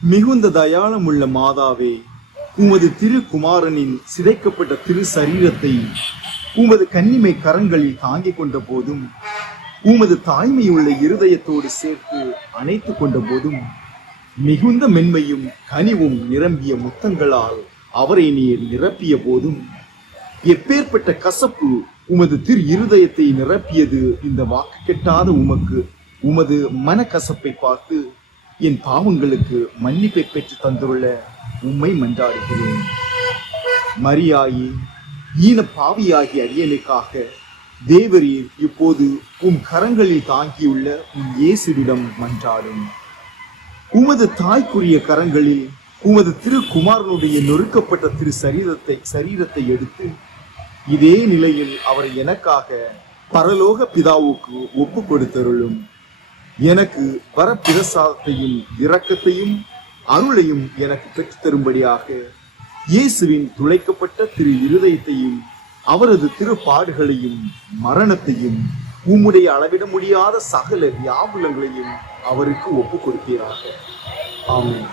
மிகுந்த தயாளமுள்ள மாதாவே, உமது திருக்குமாரனின் சிதைக்கப்பட்ட திரு சரீரத்தை உமது கன்னிமை கரங்களில் தாங்கிக் கொண்ட போதும், உமது தாய்மையுள்ள இருதயத்தோடு சேர்த்து அணைத்துக் கொண்ட போதும், மிகுந்த மென்மையும் கனிவும் நிரம்பிய முத்தங்களால் அவரை நீர் நிரப்பிய போதும், எப்பேற்பட்ட கசப்பு உமது திரு இருதயத்தை நிரப்பியது! இந்த வாக்கு கெட்டாத உமது மனக்கசப்பை பார்த்து என் பாவங்களுக்கு மன்னிப்பை பெற்று தந்துள்ள உம்மை மன்றாடுகிறேன். மரியாயே, ஈன பாவியாகி அடியனுக்காக தேவரீர் இப்போது உம் கரங்களில் தாங்கியுள்ள உம் இயேசுவிடம் மன்றாடும். உமது தாய்க்குரிய கரங்களில் உமது திருக்குமாரனுடைய நொறுக்கப்பட்ட திரு சரீரத்தை எடுத்து இதே நிலையில் அவரை எனக்காக பரலோக பிதாவுக்கு ஒப்பு கொடுத்தருளும். எனக்கு வரப்பிரசாதத்தையும் இரக்கத்தையும் அருளையும் எனக்கு பெற்றுத் தரும்படியாக இயேசுவின் துளைக்கப்பட்ட திரு இருதயத்தையும் அவரது திருப்பாடுகளையும் மரணத்தையும் உம்முடைய அளவிட முடியாத சகல வியாகுலங்களையும் அவருக்கு ஒப்பு கொடுப்பீராக. ஆமென்.